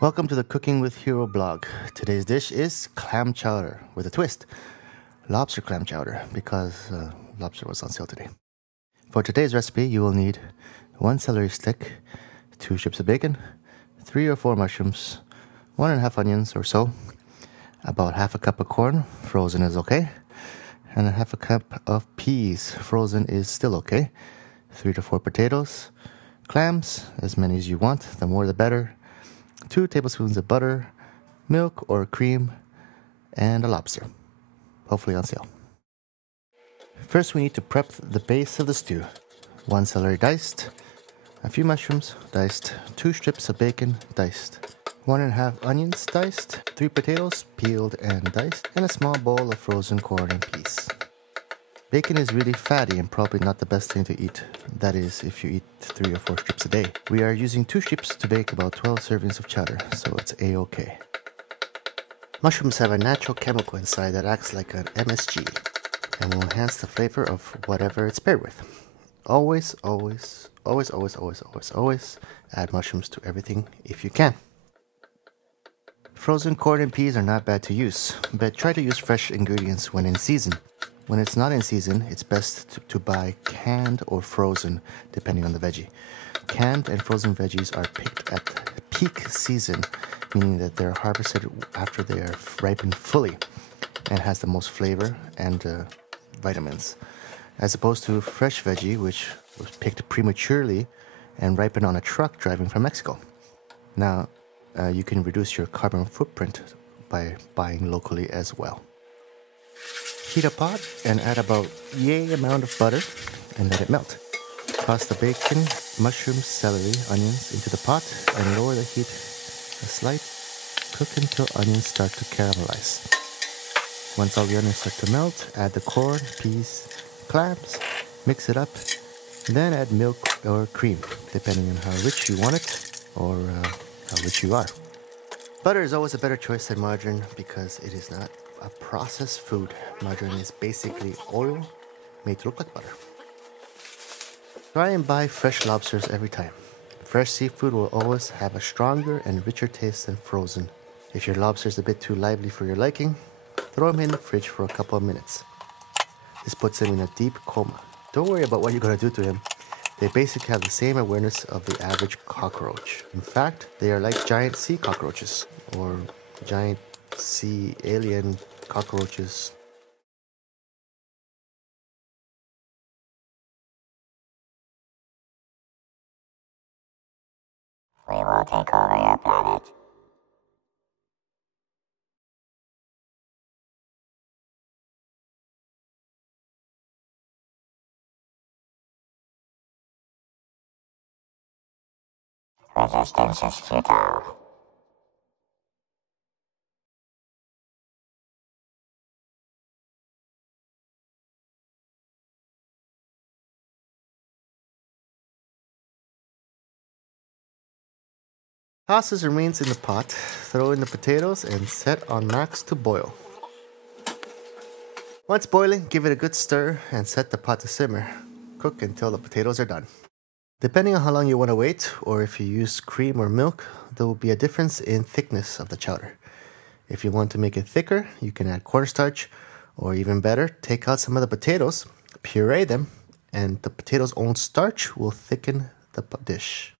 Welcome to the Cooking with Hero blog. Today's dish is clam chowder with a twist. Lobster clam chowder because lobster was on sale today. For today's recipe, you will need 1 celery stick, 2 strips of bacon, 3 or 4 mushrooms, 1½ onions or so, about half a cup of corn, frozen is okay, and a half a cup of peas, frozen is still okay, 3 to 4 potatoes, clams, as many as you want, the more the better, 2 tablespoons of butter, milk or cream, and a lobster, hopefully on sale. First we need to prep the base of the stew. 1 celery diced, a few mushrooms diced, 2 strips of bacon diced, 1½ onions diced, 3 potatoes peeled and diced, and a small bowl of frozen corn and peas. Bacon is really fatty and probably not the best thing to eat. That is, if you eat 3 or 4 strips a day. We are using 2 strips to bake about 12 servings of chowder, so it's a-okay. Mushrooms have a natural chemical inside that acts like an MSG and will enhance the flavor of whatever it's paired with. Always add mushrooms to everything if you can. Frozen corn and peas are not bad to use, but try to use fresh ingredients when in season. When it's not in season, it's best to buy canned or frozen, depending on the veggie. Canned and frozen veggies are picked at peak season, meaning that they're harvested after they are ripened fully and has the most flavor and vitamins, as opposed to fresh veggie, which was picked prematurely and ripened on a truck driving from Mexico. Now, you can reduce your carbon footprint by buying locally as well. Heat a pot and add about yay amount of butter and let it melt. Toss the bacon, mushrooms, celery, onions into the pot and lower the heat a slight. Cook until onions start to caramelize. Once all the onions start to melt, add the corn, peas, clams, mix it up, then add milk or cream, depending on how rich you want it or how rich you are. Butter is always a better choice than margarine because it is not a processed food. Margarine is basically oil made to look like butter. Try and buy fresh lobsters every time. Fresh seafood will always have a stronger and richer taste than frozen. If your lobster is a bit too lively for your liking, throw him in the fridge for a couple of minutes. This puts him in a deep coma. Don't worry about what you're going to do to him. They basically have the same awareness of the average cockroach. In fact, they are like giant sea cockroaches or giant sea alien cockroaches. We will take over your planet. Resistance is futile. Toss his remains in the pot, throw in the potatoes, and set on max to boil. Once boiling, give it a good stir and set the pot to simmer. Cook until the potatoes are done. Depending on how long you want to wait, or if you use cream or milk, there will be a difference in thickness of the chowder. If you want to make it thicker, you can add cornstarch, or even better, take out some of the potatoes, puree them, and the potatoes' own starch will thicken the dish.